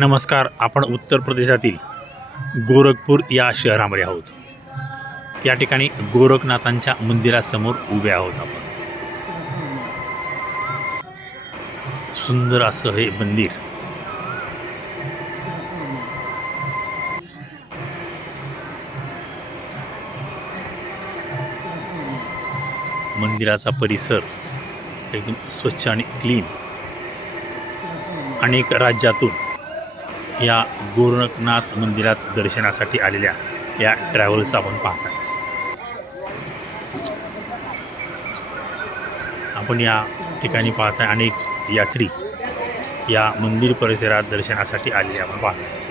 नमस्कार. आपण उत्तर प्रदेशातील गोरखपूर या शहरामध्ये आहोत. या ठिकाणी गोरखनाथांच्या मंदिरासमोर उभे आहोत आपण. सुंदर असं हे मंदिर. मंदिराचा परिसर एकदम स्वच्छ आणि क्लीन. अनेक राज्यातून या गोरखनाथ मंदिरात दर्शनासाठी आलेल्या या ट्रॅव्हल्स आपण पाहताय. आपण या ठिकाणी पाहताय अनेक यात्री या मंदिर परिसरात दर्शनासाठी आलेले आपण पाहताय.